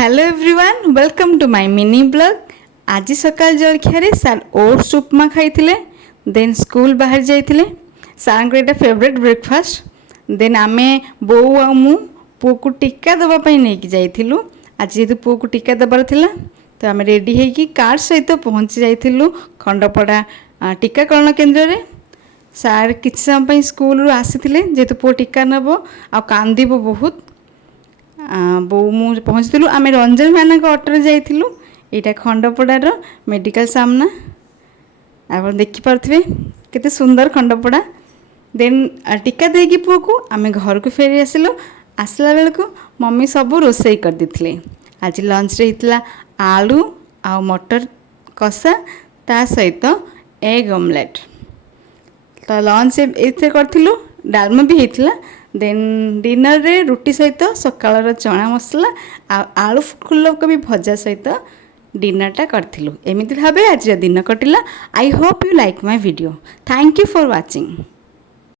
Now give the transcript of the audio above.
Hello everyone welcome to my mini blog. आज सकाल जलखिया सार ओट्स उपमा खाई देन स्कूल बाहर जाइए। सार एटा फेवरेट ब्रेकफास्ट। देन आमे बो आ मु पु को टीका दवाई नहीं जाइलु। आज जेहतु पु को टीका दबार थिला तो आम रेडी होगी कार सहित पहुँची जाइलु खंडपड़ा टीकाकरण केन्द्र रे। सार किसी समय स्कूल आसी जेहतु पु टीका नब आ कांदिब बहुत। बो मु पहुँचलु आम रंजन भाईना अटो जाइलु। यहाँ खंडपड़ार मेडिकल सामना आप देखिपे केते सुंदर खंडपड़ा। देन टीका देगी पुओ को आम घर को फेरी आसिलु। आसला बेल को मम्मी सब रोसई कर देथिले। आज लंच रे हितला आलू आ मटर कषा ता सहित एग ऑमलेट। तो लंच ये करथिलु डालमा भी होता। देन डिनर रे रुटी सहित सकाळर चना मसला आलू फुलकोबी भजा सहित डिनरटा करथिलु। एमिति भाबे आज दिन कटिला। I hope you like my video. Thank you for watching.